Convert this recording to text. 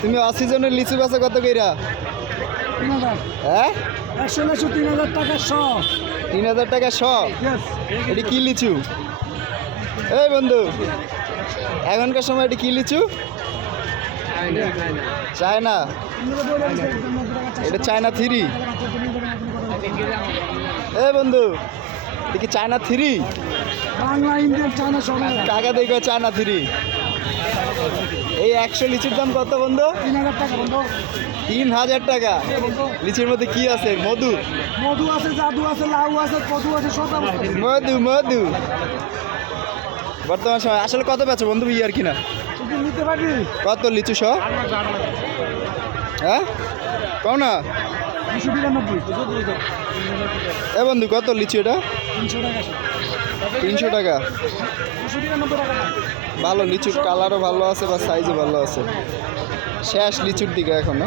তুমি অক্সিজেনের লিচু বেচা কত কইরা? 3000 হ্যাঁ 3000 টাকা শ। 3000 টাকা শ। এটি কি লিচু? এই বন্ধু এখনকার সময় এটি কি লিচু? চায়না। এটা চায়না 3। এই বন্ধু এটা কি চায়না 3? বাংলা ইন্ডিয়ান চায়না সব। কাকা দেখো চায়না 3। এই 100 লিচুর দাম কত বন্ধু? 3000 টাকা বন্ধু। 3000 টাকা। লিচুর মধ্যে কি আছে? মধু। মধু আছে, জাদু আছে, লাউ আছে, কদু আছে, সব আছে। মধু মধু। বর্তমান সময় আসলে কত বেচো বন্ধু ইয়ার কিনা? তুই নিতে পারবি? কত লিচু শ? হ্যাঁ কও না। 292। এ বন্ধু কত লিচু এটা? 300 টাকা। 300 টাকা। 292 টাকা। ভালো লিচুর কালারও ভালো আছে বা সাইজও ভালো আছে। শেষ লিচুর দিকে এখন।